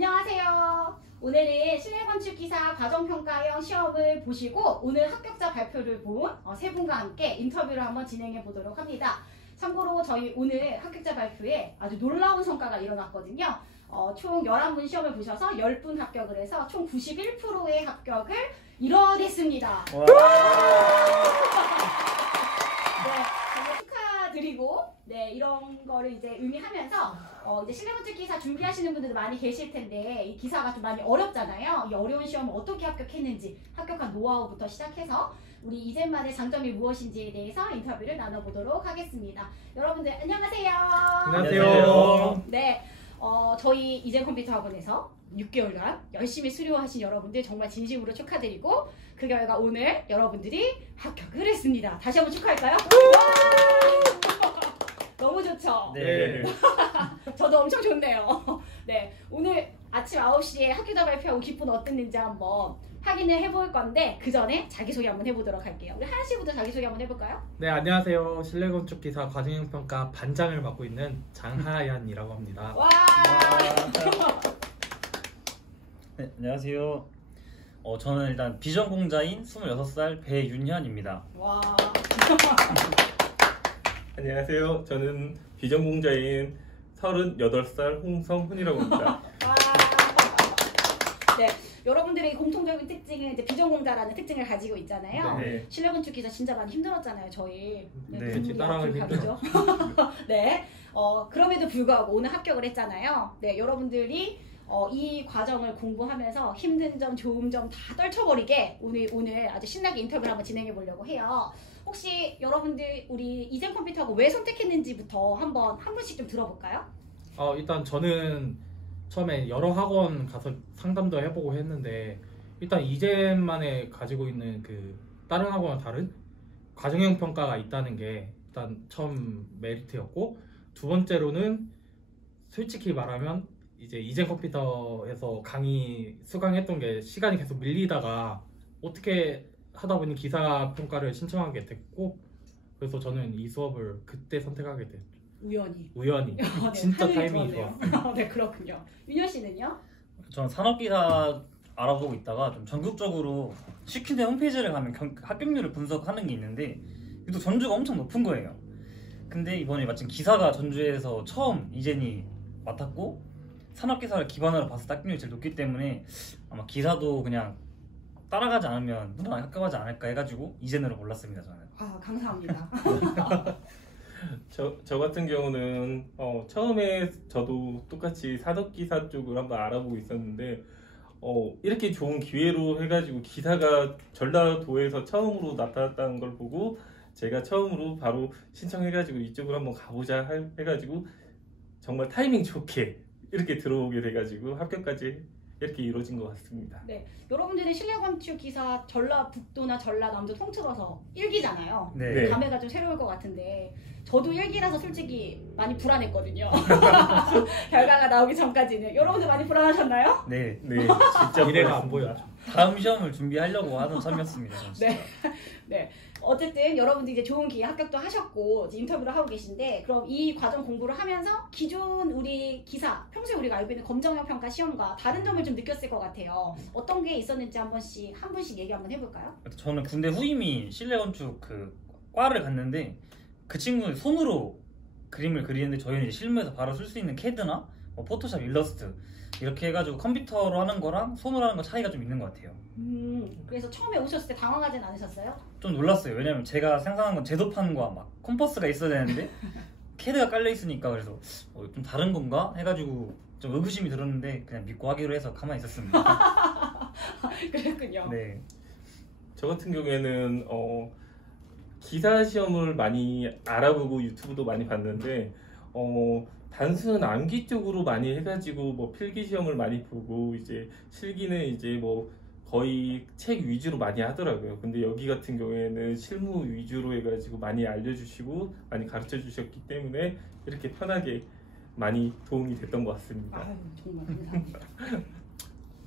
안녕하세요. 오늘은 실내건축기사 과정평가형 시험을 보시고 오늘 합격자 발표를 본 세 분과 함께 인터뷰를 한번 진행해 보도록 합니다. 참고로 저희 오늘 합격자 발표에 아주 놀라운 성과가 일어났거든요. 총 11분 시험을 보셔서 10분 합격을 해서 총 91%의 합격을 이뤄냈습니다. 네, 정말 축하드리고 네, 이런 거를 이제 의미하면서 이제 실내건축기사 준비하시는 분들도 많이 계실 텐데 이 기사가 좀 많이 어렵잖아요. 이 어려운 시험을 어떻게 합격했는지 합격한 노하우부터 시작해서 우리 이젠만의 장점이 무엇인지에 대해서 인터뷰를 나눠보도록 하겠습니다. 여러분들 안녕하세요. 안녕하세요. 네, 저희 이젠 컴퓨터 학원에서 6개월간 열심히 수료하신 여러분들 정말 진심으로 축하드리고 그 결과 오늘 여러분들이 합격을 했습니다. 다시 한번 축하할까요? 너무 좋죠? 네. 저도 엄청 좋네요. 네, 오늘 아침 9시에 합격자 발표하고 기분 어땠는지 한번 확인을 해볼 건데 그 전에 자기소개 한번 해보도록 할게요. 우리 하연 씨부터 자기소개 한번 해볼까요? 네, 안녕하세요. 실내건축기사 과정형평가 반장을 맡고 있는 장하얀이라고 합니다. 와! 네, 안녕하세요. 저는 일단 비전공자인 26살 배윤현입니다. 와! 안녕하세요. 저는 비전공자인 38살 홍성훈이라고 합니다. 와! 네, 여러분들의 공통적인 특징은 이제 비전공자라는 특징을 가지고 있잖아요. 네. 실내건축기사 진짜 많이 힘들었잖아요, 저희. 네, 분위기 따라가기 아주 다르죠. 네, 그럼에도 불구하고 오늘 합격을 했잖아요. 네, 여러분들이 이 과정을 공부하면서 힘든 점, 좋은 점 다 떨쳐버리게 오늘 아주 신나게 인터뷰를 한번 진행해 보려고 해요. 혹시 여러분들 우리 이젠 컴퓨터하고 왜 선택했는지부터 한번 한 분씩 좀 들어볼까요? 일단 저는 처음에 여러 학원 가서 상담도 해보고 했는데 일단 이젠만에 가지고 있는 그 다른 학원과 다른 과정형 평가가 있다는 게 일단 처음 메리트였고, 두 번째로는 솔직히 말하면 이제 이젠 컴퓨터에서 강의 수강했던 게 시간이 계속 밀리다가 어떻게 하다 보니 기사 평가를 신청하게 됐고, 그래서 저는 이 수업을 그때 선택하게 됐죠. 우연히. 네, 진짜 타이밍이 타이밍이 좋았어요. 좋았네요. 네, 그렇군요. 윤현 씨는요? 저는 산업기사 알아보고 있다가 좀 전국적으로 시큐대 홈페이지를 가면 합격률을 분석하는 게 있는데 또 전주가 엄청 높은 거예요. 근데 이번에 마침 기사가 전주에서 처음 이젠이 맡았고 산업기사를 기반으로 봤을 때 합격률이 제일 높기 때문에 아마 기사도 그냥 따라가지 않으면 무난하게 합격하지 않을까 해가지고 이젠으로 골랐습니다. 저는. 아, 감사합니다. 저 같은 경우는 처음에 저도 똑같이 산업기사 쪽을 한번 알아보고 있었는데 이렇게 좋은 기회로 해가지고 기사가 전라도에서 처음으로 나타났다는 걸 보고 제가 처음으로 바로 신청해가지고 이쪽으로 한번 가보자 해가지고 정말 타이밍 좋게 이렇게 들어오게 돼가지고 합격까지 이렇게 이루어진 것 같습니다. 네, 여러분들이 실내건축기사 전라북도나 전라남도 통틀어서 1기잖아요. 네. 감회가 좀 새로울 것 같은데 저도 1기라서 솔직히 많이 불안했거든요. 결과가 나오기 전까지는. 여러분들 많이 불안하셨나요? 네. 네, 진짜 미래가 안 부럽습니다. 보였죠. 다음 시험을 준비하려고 하던 참이었습니다. 저는 진짜. 네. 네. 어쨌든 여러분들 이제 좋은 기회 합격도 하셨고 이제 인터뷰를 하고 계신데 그럼 이 과정 공부를 하면서 기존 우리 기사 평소에 우리가 알고 있는 검정형 평가 시험과 다른 점을 좀 느꼈을 것 같아요. 어떤 게 있었는지 한 분씩 얘기 한번 해볼까요? 저는 군대 후임이 실내건축 그 과를 갔는데 그 친구는 손으로 그림을 그리는데 저희는 이제 실무에서 바로 쓸 수 있는 캐드나 포토샵, 일러스트 이렇게 해가지고 컴퓨터로 하는 거랑 손으로 하는 거 차이가 좀 있는 것 같아요. 그래서 처음에 오셨을 때 당황하진 않으셨어요? 좀 놀랐어요. 왜냐면 제가 생각한 건 제도판과 막 컴퍼스가 있어야 되는데 캐드가 깔려 있으니까 그래서 좀 다른 건가 해가지고 좀 의구심이 들었는데 그냥 믿고 하기로 해서 가만히 있었습니다. 그랬군요. 네. 저 같은 경우에는 기사 시험을 많이 알아보고 유튜브도 많이 봤는데 단순 암기 쪽으로 많이 해가지고 뭐 필기 시험을 많이 보고 이제 실기는 이제 뭐 거의 책 위주로 많이 하더라고요. 근데 여기 같은 경우에는 실무 위주로 해가지고 많이 알려주시고 많이 가르쳐 주셨기 때문에 이렇게 편하게 많이 도움이 됐던 것 같습니다. 아유, 정말 감사합니다.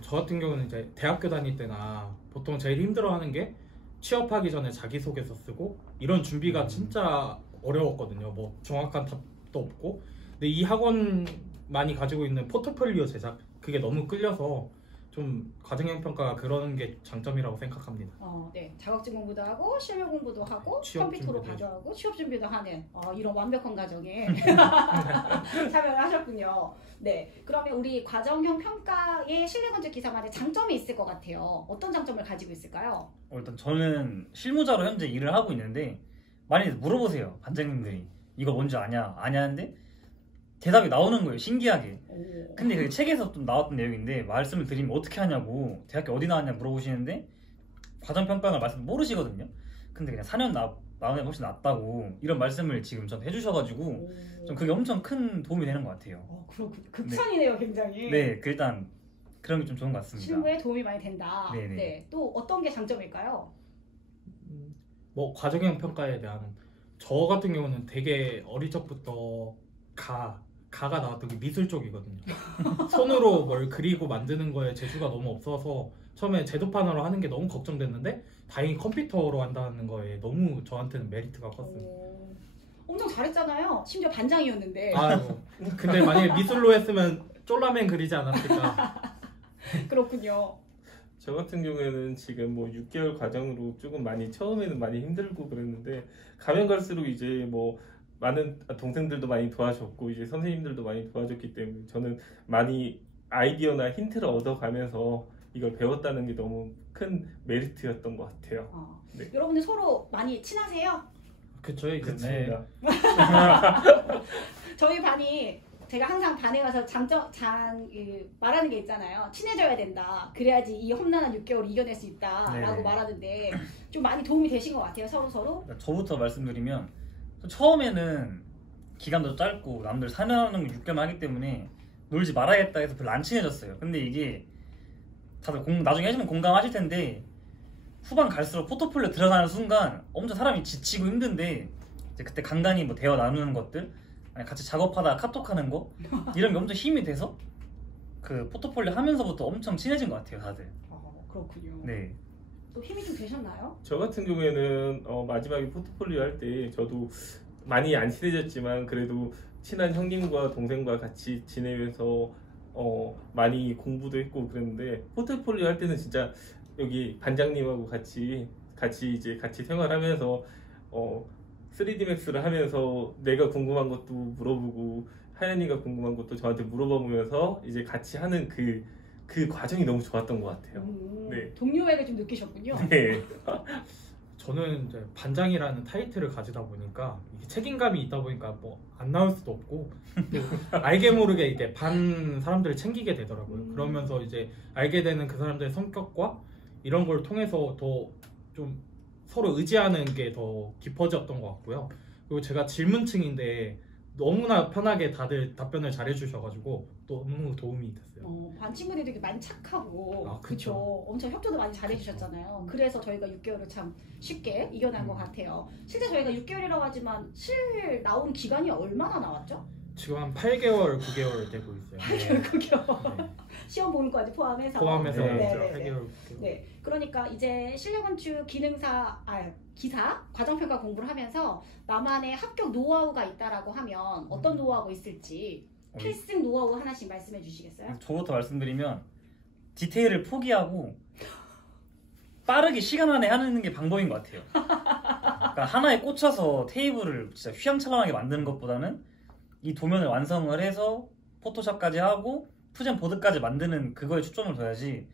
저 같은 경우는 이제 대학교 다닐 때나 보통 제일 힘들어하는 게 취업하기 전에 자기소개서 쓰고 이런 준비가 진짜 어려웠거든요. 뭐 정확한 답도 없고. 근데 이 학원이 많이 가지고 있는 포트폴리오 제작 그게 너무 끌려서 좀 과정형 평가가 그런 게 장점이라고 생각합니다. 네. 자격증 공부도 하고 실무 공부도 하고 취업 컴퓨터로 준비도 가져가고 취업 준비도 하는 이런 완벽한 과정에 참여를 하셨군요. 네. 그러면 우리 과정형 평가의 실내건축 기사만의 장점이 있을 것 같아요. 어떤 장점을 가지고 있을까요? 일단 저는 실무자로 현재 일을 하고 있는데 많이 물어보세요. 반장님들이 이거 뭔지 아냐 하는데 대답이 나오는 거예요. 신기하게. 근데 그 책에서 좀 나왔던 내용인데 말씀을 드리면 어떻게 하냐고 대학교 어디 나왔냐 물어보시는데 과정평가를 말씀 모르시거든요. 근데 그냥 4년 나오는 게 훨씬 낫다고 이런 말씀을 지금 전 해주셔가지고 좀 그게 엄청 큰 도움이 되는 것 같아요. 그렇군. 극찬이네요, 굉장히. 네, 그 일단 그런 게 좀 좋은 것 같습니다. 실무에 도움이 많이 된다. 네네. 네. 또 어떤 게 장점일까요? 뭐 과정형 평가에 대한 저 같은 경우는 되게 어릴 적부터 가가 나왔던 게 미술 쪽이거든요. 손으로 뭘 그리고 만드는 거에 재주가 너무 없어서 처음에 제도판으로 하는 게 너무 걱정됐는데 다행히 컴퓨터로 한다는 거에 너무 저한테는 메리트가 컸어요. 엄청 잘했잖아요. 심지어 반장이었는데. 아유, 근데 만약에 미술로 했으면 쫄라맨 그리지 않았을까. 그렇군요. 저 같은 경우에는 지금 뭐 6개월 과정으로 조금 많이 처음에는 많이 힘들고 그랬는데 가면 갈수록 이제 뭐 많은 동생들도 많이 도와줬고 이제 선생님들도 많이 도와줬기 때문에 저는 많이 아이디어나 힌트를 얻어가면서 이걸 배웠다는 게 너무 큰 메리트였던 것 같아요. 네. 여러분들 서로 많이 친하세요? 그쵸, 이제 그렇습니다. 저희 반이 제가 항상 반에 가서 말하는 게 있잖아요. 친해져야 된다. 그래야지 이 험난한 6개월을 이겨낼 수 있다라고 네네. 말하는데 좀 많이 도움이 되신 것 같아요. 서로. 저부터 말씀드리면 처음에는 기간도 짧고 남들 4년 6개월 하기 때문에 놀지 말아야겠다 해서 별로 안 친해졌어요. 근데 이게 다들 나중에 하시면 공감하실 텐데 후반 갈수록 포트폴리오 들어가는 순간 엄청 사람이 지치고 힘든데 이제 그때 간간히 뭐 대화 나누는 것들 아니 같이 작업하다가 카톡하는 거 이런 게 엄청 힘이 돼서 그 포트폴리오 하면서부터 엄청 친해진 것 같아요 다들. 그렇군요. 네. 또 힘이 좀 되셨나요? 저 같은 경우에는 마지막에 포트폴리오 할 때 저도 많이 안 친해졌지만 그래도 친한 형님과 동생과 같이 지내면서 많이 공부도 했고 그랬는데 포트폴리오 할 때는 진짜 여기 반장님하고 같이 생활하면서 3D 맥스를 하면서 내가 궁금한 것도 물어보고 하연이가 궁금한 것도 저한테 물어보면서 이제 같이 하는 그 과정이 너무 좋았던 것 같아요. 네. 동료애를 좀 느끼셨군요. 네. 저는 이제 반장이라는 타이틀을 가지다 보니까 이게 책임감이 있다 보니까 뭐 안 나올 수도 없고 또 알게 모르게 이게 반 사람들을 챙기게 되더라고요. 그러면서 이제 알게 되는 그 사람들의 성격과 이런 걸 통해서 더 좀 서로 의지하는 게 더 깊어졌던 것 같고요. 그리고 제가 질문층인데 너무나 편하게 다들 답변을 잘해주셔가지고 너무 도움이 됐어요. 반 친구들이 되게 많이 착하고 그쵸. 그쵸. 엄청 협조도 많이 잘해주셨잖아요. 그래서 저희가 6개월을 참 쉽게 이겨낸 것 같아요. 실제 저희가 6개월이라고 하지만 실 나온 기간이 얼마나 나왔죠? 지금 한 8개월, 9개월 되고 있어요. 8개월, 9개월. 네. 시험 보는까지 포함해서. 포함해서 네, 네, 8개월, 네, 9개월. 네. 그러니까 이제 실내건축 기사 과정평가 공부를 하면서 나만의 합격 노하우가 있다라고 하면 어떤 노하우가 있을지 필승 노하우 하나씩 말씀해 주시겠어요? 저부터 말씀드리면 디테일을 포기하고 빠르게 시간 안에 하는 게 방법인 것 같아요. 그러니까 하나에 꽂혀서 테이블을 진짜 휘황찬란하게 만드는 것보다는 이 도면을 완성을 해서 포토샵까지 하고 푸젠 보드까지 만드는 그거에 초점을 둬야지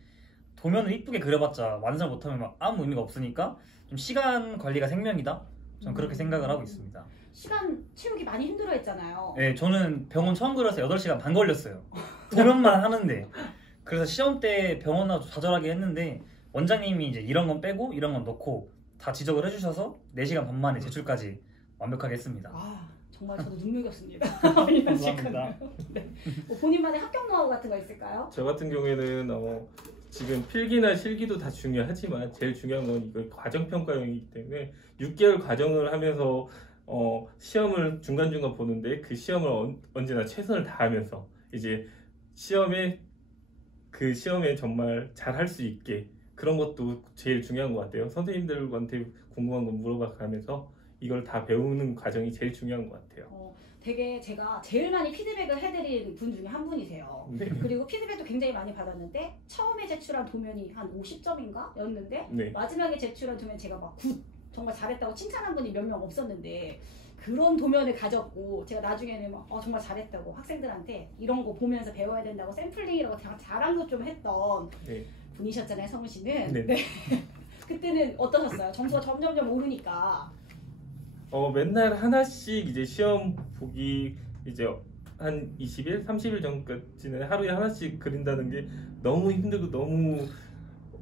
도면을 이쁘게 그려봤자 완성 못하면 막 아무 의미가 없으니까 좀 시간 관리가 생명이다. 저는 그렇게 생각을 하고 있습니다. 시간 채우기 많이 힘들어했잖아요. 네, 저는 병원 처음 그려서 8시간 반 걸렸어요. 도면만 하는데. 그래서 시험 때 병원 나와서 좌절하게 했는데 원장님이 이제 이런 건 빼고 이런 건 넣고 다 지적을 해주셔서 4시간 반 만에 제출까지 완벽하게 했습니다. 정말 저도 눈물겼습니다. 감사합니다. 네. 뭐 본인만의 합격 노하우 같은 거 있을까요? 저 같은 경우에는 지금 필기나 실기도 다 중요하지만 제일 중요한 건 이거 과정평가용이기 때문에 6개월 과정을 하면서 시험을 중간중간 보는데 그 시험을 언제나 최선을 다하면서 이제 시험에 정말 잘 할 수 있게 그런 것도 제일 중요한 것 같아요. 선생님들한테 궁금한 거 물어봐 가면서 이걸 다 배우는 과정이 제일 중요한 것 같아요. 되게 제가 제일 많이 피드백을 해드린 분 중에 한 분이세요. 네. 그리고 피드백도 굉장히 많이 받았는데 처음에 제출한 도면이 한 50점인가 였는데 네. 마지막에 제출한 도면 제가 막 굿 정말 잘했다고 칭찬한 분이 몇 명 없었는데 그런 도면을 가졌고 제가 나중에는 막 정말 잘했다고 학생들한테 이런 거 보면서 배워야 된다고 샘플링이라고 자랑도 좀 했던 네. 분이셨잖아요, 성우 씨는. 네. 네. 그때는 어떠셨어요? 점수가 점점점 오르니까. 맨날 하나씩 이제 시험 보기 이제 한 20일, 30일 전까지는 하루에 하나씩 그린다는 게 너무 힘들고 너무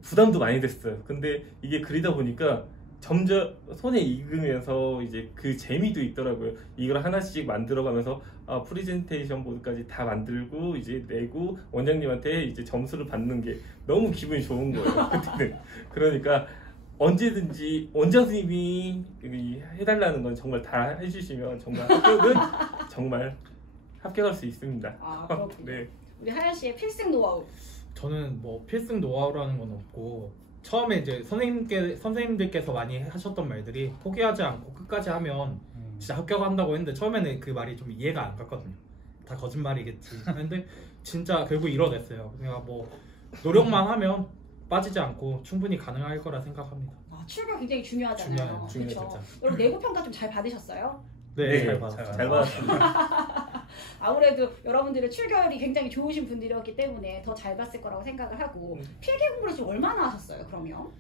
부담도 많이 됐어요. 근데 이게 그리다 보니까 점점 손에 익으면서 이제 그 재미도 있더라고요. 이걸 하나씩 만들어가면서 프레젠테이션 보드까지 다 만들고 이제 내고 원장님한테 이제 점수를 받는 게 너무 기분이 좋은 거예요. 그때는. 그러니까 언제든지 원장 선생님이 해달라는 건 정말 다 해주시면 정말 합격은 정말 합격할 수 있습니다. 아, 그렇군요. 네. 우리 하연 씨의 필승 노하우. 저는 뭐 필승 노하우라는 건 없고 처음에 이제 선생님들께서 많이 하셨던 말들이 포기하지 않고 끝까지 하면 진짜 합격한다고 했는데 처음에는 그 말이 좀 이해가 안 갔거든요. 다 거짓말이겠지. 근데 진짜 결국 이뤄냈어요. 그냥 뭐 노력만 하면 빠지지 않고 충분히 가능할 거라 생각합니다. 출결 굉장히 중요하잖아요. 중요해요, 그쵸? 진짜. 여러분 내고 평가 좀 잘 받으셨어요? 네, 잘 잘 받았어요. 잘 받았습니다. 아무래도 여러분들의 출결이 굉장히 좋으신 분들이었기 때문에 더 잘 봤을 거라고 생각을 하고 필기 공부를 지금 얼마나 하셨어요? 그러면?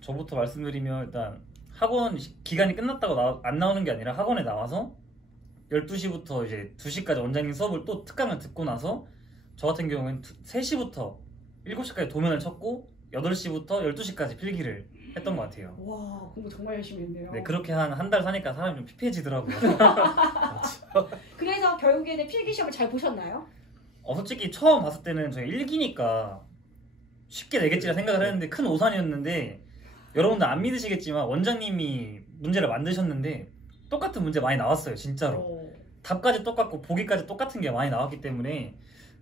저부터 말씀드리면 일단 학원 기간이 끝났다고 안 나오는 게 아니라 학원에 나와서 12시부터 이제 2시까지 원장님 수업을 또 특강을 듣고 나서 저 같은 경우는 3시부터 7시까지 도면을 쳤고 8시부터 12시까지 필기를 했던 것 같아요. 와, 공부 정말 열심히 했네요. 네, 그렇게 한 달 사니까 사람이 좀 피폐해지더라고요. 그래서 결국에는 필기 시험을 잘 보셨나요? 솔직히 처음 봤을 때는 저희 1기니까 쉽게 내겠지라 생각을 했는데 큰 오산이었는데 여러분들 안 믿으시겠지만 원장님이 문제를 만드셨는데 똑같은 문제 많이 나왔어요. 진짜로. 답까지 똑같고 보기까지 똑같은 게 많이 나왔기 때문에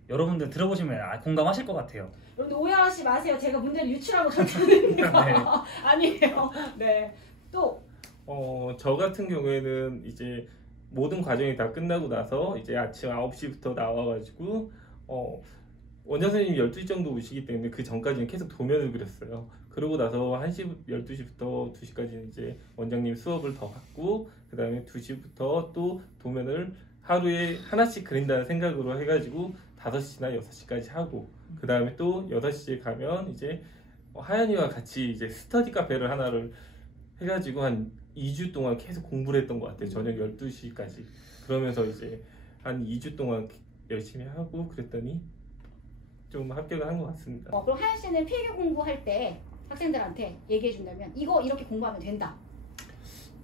여러분들 들어보시면 공감하실 것 같아요. 여러분들 오해하지 마세요. 제가 문제를 유출하고 절대입니다. 네. 아니에요. 네. 또 저 같은 경우에는 이제 모든 과정이 다 끝나고 나서 이제 아침 9시부터 나와가지고 원장 선생님이 12시 정도 오시기 때문에 그 전까지는 계속 도면을 그렸어요. 그러고 나서 12시부터 2시까지는 이제 원장님 수업을 더 받고 그 다음에 2시부터 또 도면을 하루에 하나씩 그린다는 생각으로 해가지고 5시나 6시까지 하고 그 다음에 또 8시에 가면 이제 하연이와 같이 이제 스터디 카페를 하나를 해가지고 한 2주 동안 계속 공부를 했던 것 같아요. 저녁 12시까지. 그러면서 이제 한 2주 동안 열심히 하고 그랬더니 좀 합격을 한 것 같습니다. 그럼 하연 씨는 필기 공부할 때 학생들한테 얘기해 준다면 이거 이렇게 공부하면 된다.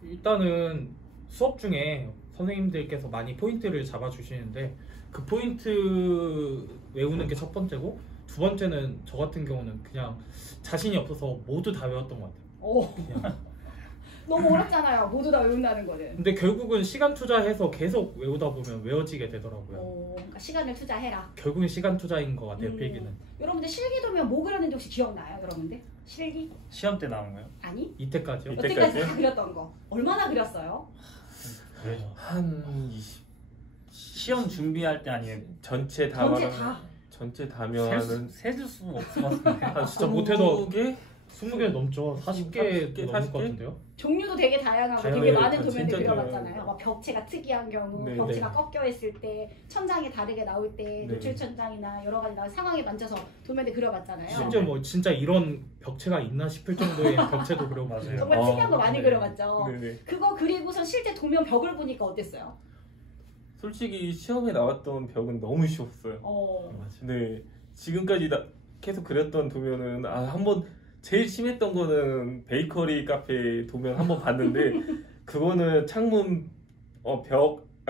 일단은 수업 중에 선생님들께서 많이 포인트를 잡아주시는데 그 포인트 외우는 게 첫 번째고 두 번째는 저 같은 경우는 그냥 자신이 없어서 모두 다 외웠던 것 같아요. 그냥. 너무 어렵잖아요. 모두 다 외운다는 거는. 근데 결국은 시간 투자해서 계속 외우다 보면 외워지게 되더라고요. 그러니까 시간을 투자해라. 결국은 시간 투자인 것 같아요. 필기는. 여러분들 실기도면 뭐 그렸는지 혹시 기억나요? 여러분들? 실기? 시험 때 나온 거요? 아니? 이때까지요? 여태까지 다 그렸던 거. 얼마나 그렸어요? 한 20. 시험 준비할 때 아니면 전체 다 전체 말하면 다. 전체 다면 세줄 수는 없을 것 같은데. 아, 진짜 못해도 20개? 20개 넘죠. 40개 40개? 넘을 것 같은데요? 종류도 되게 다양하고 되게 다양해요. 많은 도면을 진짜 그려봤잖아요. 다양해요. 막 벽체가 특이한 경우, 네, 벽체가 네. 꺾여 있을 때, 천장이 다르게 나올 때, 네. 노출 천장이나 여러 가지 상황에 만져서 도면을 그려봤잖아요. 심지어 뭐 진짜 이런 벽체가 있나 싶을 정도의 벽체도 그려봤어요. 맞아요. 정말 특이한 거 많이 네. 그려봤죠. 네네. 그거 그리고서 실제 도면 벽을 보니까 어땠어요? 솔직히 시험에 나왔던 벽은 너무 쉬웠어요. 네, 지금까지 계속 그렸던 도면은 한번 제일 심했던 거는 베이커리 카페 도면 한번 봤는데 그거는 창문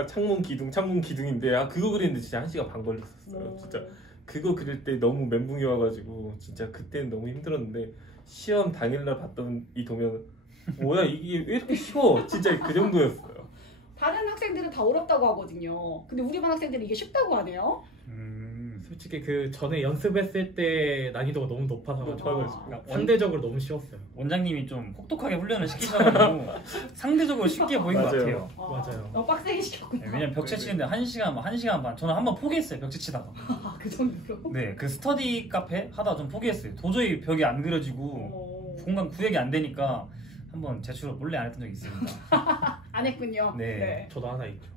창문 기둥인데 그거 그리는데 진짜 1시간 반 걸렸었어요. 진짜 그거 그릴 때 너무 멘붕이 와가지고 진짜 그때는 너무 힘들었는데 시험 당일날 봤던 이 도면 뭐야 이게 왜 이렇게 쉬워? 진짜 그 정도였어요. 다른 학생들은 다 어렵다고 하거든요. 근데 우리 반 학생들은 이게 쉽다고 하네요. 솔직히 그 전에 연습했을 때 난이도가 너무 높아서 높아가지고. 상대적으로 너무 쉬웠어요. 원장님이 좀 혹독하게 훈련을 시키셔가지고 상대적으로 쉽게 보인 것 맞아요. 같아요. 맞아요. 너무 빡세게 시켰군요. 네, 왜냐면 벽체 치는데 1시간 반. 저는 한번 포기했어요. 벽체 치다가. 그 정도로. 네, 그 스터디 카페 하다가 좀 포기했어요. 도저히 벽이 안 그려지고 공간 구획이 안 되니까 한번 제출을 몰래 안 했던 적이 있습니다. 안 했군요. 네. 저도 하나 있죠.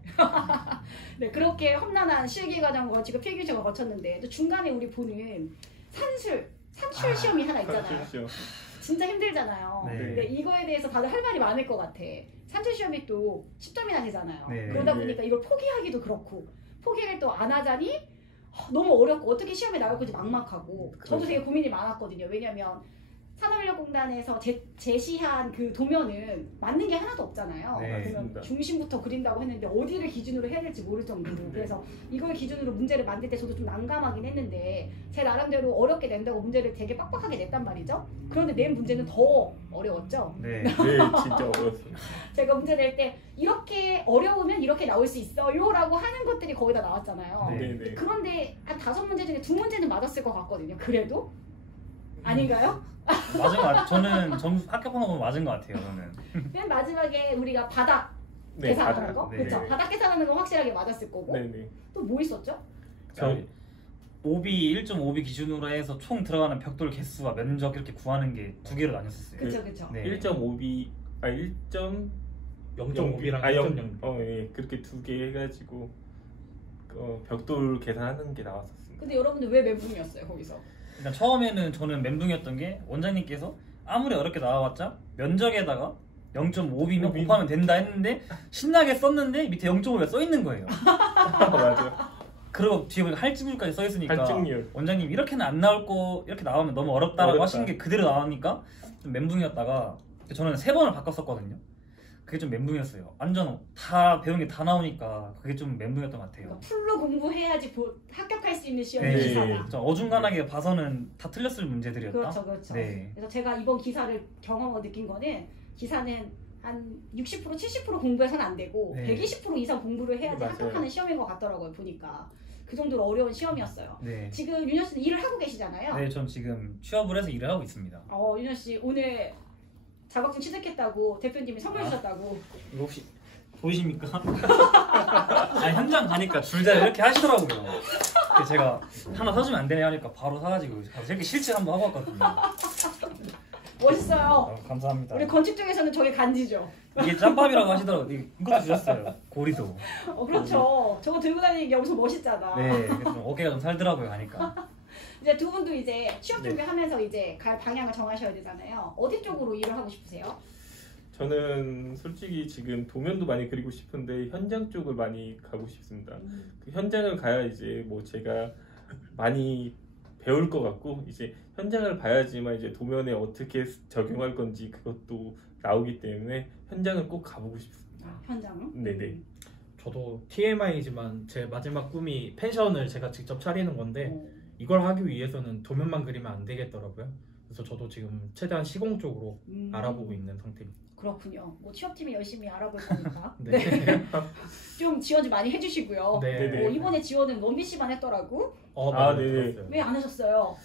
네, 그렇게 험난한 실기 과정과 지금 필기 시험을 거쳤는데 또 중간에 우리 보는 산출 시험이 하나 있잖아요. 그렇죠. 진짜 힘들잖아요. 네. 근데 이거에 대해서 다들 할 말이 많을 것 같아. 산출 시험이 또 10점이나 되잖아요. 네. 그러다 네. 보니까 이걸 포기하기도 그렇고 포기를 또 안 하자니 너무 어렵고 어떻게 시험에 나올 건지 막막하고 저도 그렇죠. 되게 고민이 많았거든요. 왜냐면 산업인력공단에서 제시한 그 도면은 맞는 게 하나도 없잖아요. 네, 그러면 맞습니다. 중심부터 그린다고 했는데 어디를 기준으로 해야 될지 모를 정도로 그래서 이걸 기준으로 문제를 만들 때 저도 좀 난감하긴 했는데 제 나름대로 어렵게 낸다고 문제를 되게 빡빡하게 냈단 말이죠. 그런데 낸 문제는 더 어려웠죠. 네. 네, 진짜 어려웠어요. 제가 문제 낼 때 이렇게 어려우면 이렇게 나올 수 있어요 라고 하는 것들이 거의 다 나왔잖아요. 네. 네, 네. 그런데 한 5문제 중에 2문제는 맞았을 것 같거든요. 그래도? 아닌가요? 맞은 것 같아요. 저는 점수 합격번호 보면 맞은 것 같아요. 저는. 맨 마지막에 우리가 바닥 네, 계산하는 바닥. 거? 네. 그렇죠. 바닥 계산하는 거 확실하게 맞았을 거고 네, 네. 또 뭐 있었죠? 저희 오비 1.5비 기준으로 해서 총 들어가는 벽돌 개수와 면적 이렇게 구하는 게 두 개로 나뉘었어요. 그쵸 그쵸. 네. 1.5B 0.5B랑 0.0. 예, 그렇게 두 개 해가지고 벽돌 계산하는 게 나왔었습니다. 근데 여러분들 왜 멘붕이었어요 거기서? 일단 처음에는 저는 멘붕이었던 게 원장님께서 아무리 어렵게 나와봤자 면적에다가 0.5비면 오비. 곱하면 된다 했는데 신나게 썼는데 밑에 0.5가 써 있는 거예요. 맞아요. 그리고 뒤에 보니까 할증률까지 써 있으니까 할증률. 원장님 이렇게는 안 나올 거 이렇게 나오면 너무 어렵다라고 어렵다. 하시는 게 그대로 나오니까 좀 멘붕이었다가 저는 3번을 바꿨었거든요. 그게 좀 멘붕이었어요. 완전 다 배운 게 다 나오니까 그게 좀 멘붕이었던 것 같아요. 그러니까 풀로 공부해야지 합격할 수 있는 시험이 네. 기사다. 좀 어중간하게 봐서는 다 틀렸을 문제들이었다. 그렇죠 그렇죠. 네. 그래서 제가 이번 기사를 경험하고 느낀 거는 기사는 한 60% 70% 공부해서는 안 되고 네. 120% 이상 공부를 해야지 맞아요. 합격하는 시험인 것 같더라고요 보니까. 그 정도로 어려운 시험이었어요. 네. 지금 윤현 씨는 일을 하고 계시잖아요. 네, 전 지금 취업을 해서 일을 하고 있습니다. 윤현 씨 오늘 자격증 취득했다고 대표님이 선물 주셨다고. 이거 혹시 보이십니까? 아니 현장 가니까 줄자 이렇게 하시더라고요. 그래서 제가 하나 사주면 안 되냐 하니까 바로 사가지고 가서 이렇게 실질 한번 하고 왔거든요. 멋있어요. 감사합니다. 우리 건축 쪽에서는 저게 간지죠. 이게 짬밥이라고 하시더라고요. 이것도 주셨어요. 고리도. 그렇죠. 저거 들고 다니는 게 엄청 멋있잖아. 네, 그래서 좀 어깨가 좀 살더라고요 가니까. 이제 두 분도 이제 취업 네. 준비하면서 이제 갈 방향을 정하셔야 되잖아요. 어디 쪽으로 일을 하고 싶으세요? 저는 솔직히 지금 도면도 많이 그리고 싶은데 현장 쪽을 많이 가고 싶습니다. 그 현장을 가야 이제 뭐 제가 많이 배울 것 같고 이제 현장을 봐야지만 이제 도면에 어떻게 적용할 건지 그것도 나오기 때문에 현장을 꼭 가보고 싶습니다. 현장? 네네. 저도 TMI지만 제 마지막 꿈이 펜션을 제가 직접 차리는 건데 어. 이걸 하기 위해서는 도면만 그리면 안 되겠더라고요. 그래서 저도 지금 최대한 시공 쪽으로 알아보고 있는 상태입니다. 그렇군요. 뭐 취업팀이 열심히 알아볼 거니까. 네. 좀 지원 좀 많이 해주시고요. 네. 이번에 지원은 원빈 씨만 했더라고. 맞아요. 네네. 들었어요. 왜 안 하셨어요?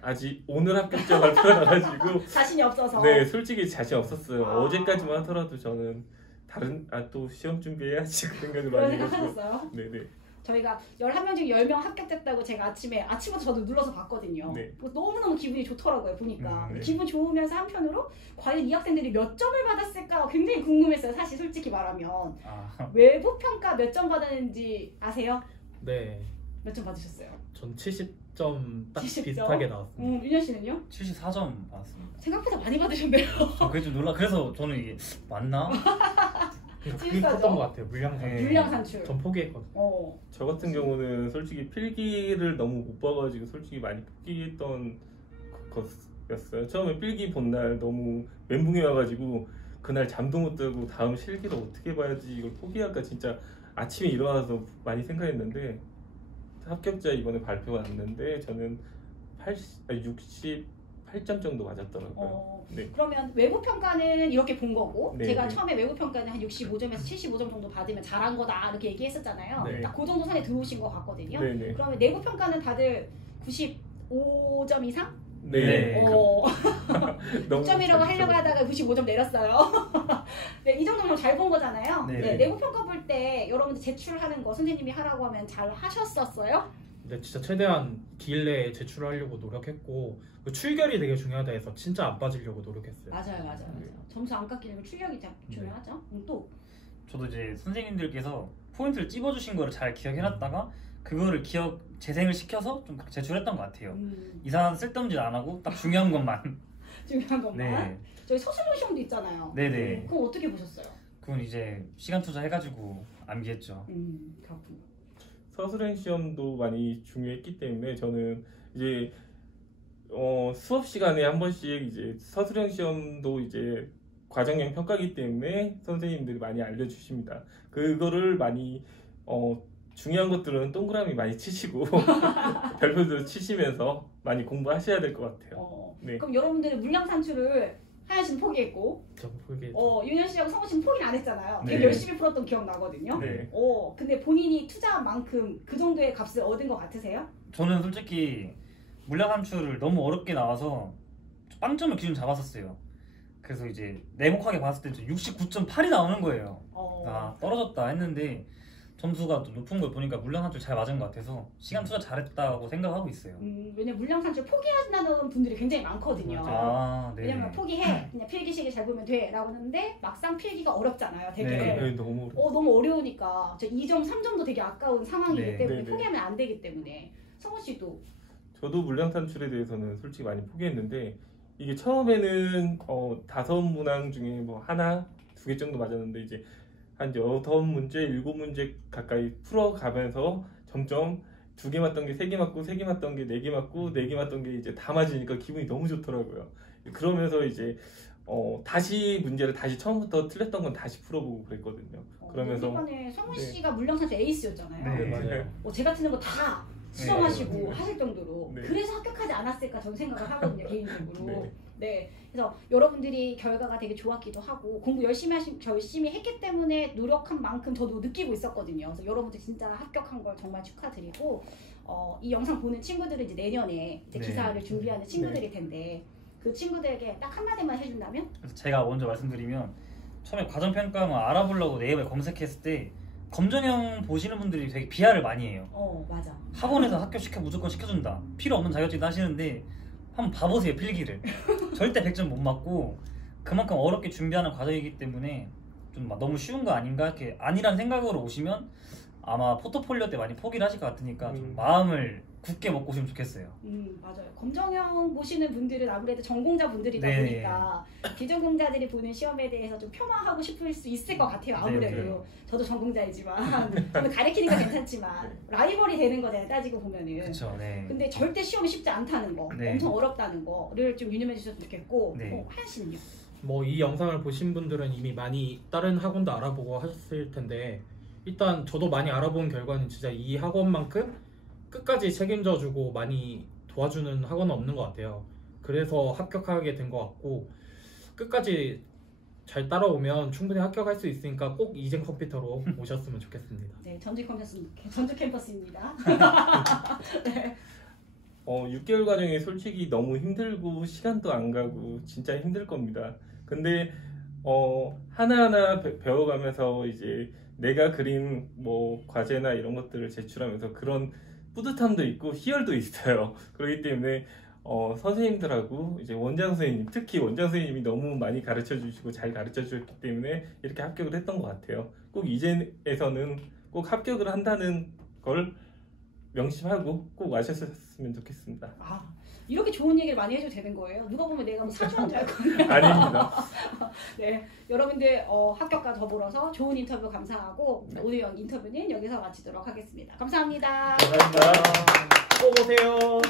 아직 오늘 합격자 발표가 나가지고 자신이 없어서. 네 솔직히 자신 없었어요. 아. 어제까지만 하더라도 저는 다른 또 시험 준비해야지 그 생각을 그런 많이 생각 해가지고 하셨어요? 네네. 저희가 11명 중 10명 합격됐다고 제가 아침부터 저도 눌러서 봤거든요. 네. 너무너무 기분이 좋더라고요, 보니까. 네. 기분 좋으면서 한편으로 과연 이 학생들이 몇 점을 받았을까 굉장히 궁금했어요, 사실 솔직히 말하면. 아, 외부 평가 몇 점 받았는지 아세요? 네. 몇 점 받으셨어요? 전 70점 딱 70점? 비슷하게 나왔습니다. 윤현 씨는요? 74점 받았습니다. 생각보다 많이 받으셨네요. 그게 좀 놀라. 그래서 저는 이게 맞나? 그게 비슷하죠? 컸던 것 같아요. 물량산. 네. 물량 산출. 전 포기했거든요. 저 같은 경우는 솔직히 필기를 너무 못 봐가지고 솔직히 많이 포기했던 것이었어요. 처음에 필기 본 날 너무 멘붕이 와가지고 그날 잠도 못 자고 다음 실기를 어떻게 봐야지 이걸 포기할까 진짜 아침에 일어나서 많이 생각했는데 합격자 이번에 발표가 났는데 저는 68점 8점 정도 맞았더라고요. 네. 그러면 외부 평가는 이렇게 본 거고 네, 제가 네. 처음에 외부 평가는 한 65점에서 75점 정도 받으면 잘한 거다 이렇게 얘기했었잖아요. 네. 딱 그 정도 선에 들어오신 것 같거든요. 네네. 그러면 내부 평가는 다들 95점 이상? 네. 너무 6점이라고 하려고 잘 하다가 95점 내렸어요. 네, 이 정도면 잘 본 거잖아요. 네. 네, 내부 평가 볼 때 여러분들 제출하는 거 선생님이 하라고 하면 잘 하셨었어요? 근데 진짜 최대한 기일 내에 제출하려고 노력했고 그 출결이 되게 중요하다 해서 진짜 안 빠지려고 노력했어요. 맞아요. 점수 안 깎이려면 출력이 중요하죠. 또 저도 이제 선생님들께서 포인트를 찝어주신 거를 잘 기억해놨다가 그거를 재생을 시켜서 좀 제출했던 것 같아요. 이상한 쓸데없는 짓 안 하고 딱 중요한 것만. 중요한 것만. 네. 저희 서술형 시험도 있잖아요. 네네. 그럼 어떻게 보셨어요? 그건 이제 시간 투자해가지고 암기했죠. 그렇군요. 서술형 시험도 많이 중요했기 때문에 저는 이제 수업 시간에 한 번씩 이제 서술형 시험도 이제 과정형 평가기 때문에 선생님들이 많이 알려주십니다. 그거를 많이 중요한 것들은 동그라미 많이 치시고 별표도 치시면서 많이 공부하셔야 될 것 같아요. 네. 그럼 여러분들은 물량 산출을 하연 씨는 포기했고 저 그게 윤현 씨하고 성우 씨는 포기를 안 했잖아요. 되게 네. 열심히 풀었던 기억 나거든요. 네. 근데 본인이 투자한 만큼 그 정도의 값을 얻은 것 같으세요? 저는 솔직히 물량 산출을 너무 어렵게 나와서 빵점을 기준 잡았었어요. 그래서 이제 냉혹하게 봤을 때 69.8이 나오는 거예요. 아, 떨어졌다 했는데 점수가 좀 높은 걸 보니까 물량 산출 잘 맞은 것 같아서 시간 투자 잘했다고 생각하고 있어요. 왜냐면 물량 산출 포기한다는 분들이 굉장히 많거든요. 아, 네. 왜냐면 포기해 그냥 필기식을 잘 보면 돼 라고 하는데 막상 필기가 어렵잖아요 되게. 네. 너무 너무 어려우니까 저 2점 3점도 되게 아까운 상황이기 네. 때문에 네. 포기하면 안 되기 때문에. 성우 씨도 저도 물량 산출에 대해서는 솔직히 많이 포기했는데 이게 처음에는 5문항 중에 뭐 하나, 2개 정도 맞았는데 이제 한 6문제, 7문제 가까이 풀어가면서 점점 2개 맞던 게 3개 맞고 3개 맞던 게 4개 맞고 4개 맞던 게 이제 다 맞으니까 기분이 너무 좋더라고요. 그러면서 이제 다시 문제를 다시 처음부터 틀렸던 건 다시 풀어보고 그랬거든요. 그러면서 이번에 성우 네. 씨가 물량 산출 에이스였잖아요. 네. 맞아요. 제가 틀린 거 다 수정하시고 네. 하실 정도로 네. 그래서 합격하지 않았을까 저는 생각을 하거든요 개인적으로. 네. 네, 그래서 여러분들이 결과가 되게 좋았기도 하고 공부 열심히 했기 때문에 노력한 만큼 저도 느끼고 있었거든요. 그래서 여러분들 진짜 합격한 걸 정말 축하드리고 이 영상 보는 친구들은 이제 내년에 이제 네. 기사를 준비하는 친구들일 텐데 그 친구들에게 딱 한마디만 해준다면? 그래서 제가 먼저 말씀드리면 처음에 과정평가만 알아보려고 네이버에 검색했을 때 검정형 보시는 분들이 되게 비하를 많이 해요. 맞아. 학원에서 합격시켜 무조건 시켜준다. 필요 없는 자격증 하시는데 한번 봐보세요 필기를. 절대 100점 못 맞고 그만큼 어렵게 준비하는 과정이기 때문에 좀 막 너무 쉬운 거 아닌가 이렇게 아니란 생각으로 오시면 아마 포트폴리오 때 많이 포기를 하실 것 같으니까 좀 마음을 굳게 먹고 오시면 좋겠어요. 맞아요. 검정형 보시는 분들은 아무래도 전공자 분들이다 네. 보니까 비전공자들이 보는 시험에 대해서 좀 폄하하고 싶을 수 있을 것 같아요. 아무래도 네, 네. 저도 전공자이지만 저는 가르치니까 괜찮지만 라이벌이 되는 거잖아요. 따지고 보면은. 그렇죠. 네. 근데 절대 시험이 쉽지 않다는 거, 네. 엄청 어렵다는 거를 좀 유념해 주셨으면 좋겠고. 네. 하연 씨는요? 뭐 이 영상을 보신 분들은 이미 많이 다른 학원도 알아보고 하셨을 텐데 일단 저도 많이 알아본 결과는 진짜 이 학원만큼 끝까지 책임져주고 많이 도와주는 학원은 없는 것 같아요. 그래서 합격하게 된 것 같고 끝까지 잘 따라오면 충분히 합격할 수 있으니까 꼭 이젠 컴퓨터로 오셨으면 좋겠습니다. 네, 전주 캠퍼스입니다. 네. 6개월 과정이 솔직히 너무 힘들고 시간도 안 가고 진짜 힘들 겁니다. 근데 하나하나 배워가면서 이제 내가 그린 뭐 과제나 이런 것들을 제출하면서 그런 뿌듯함도 있고 희열도 있어요. 그렇기 때문에 선생님들하고 이제 원장 선생님, 특히 원장 선생님이 너무 많이 가르쳐 주시고 잘 가르쳐 주셨기 때문에 이렇게 합격을 했던 것 같아요. 꼭 이젠에서는 꼭 합격을 한다는 걸 명심하고 꼭 와셨으면 좋겠습니다. 이렇게 좋은 얘기를 많이 해줘도 되는 거예요? 누가 보면 내가 뭐 사주한 줄 알거든요. 아닙니다. 네, 여러분들 합격과 더불어서 좋은 인터뷰 감사하고 오늘 인터뷰는 여기서 마치도록 하겠습니다. 감사합니다. 감사합니다. 꼭 오세요.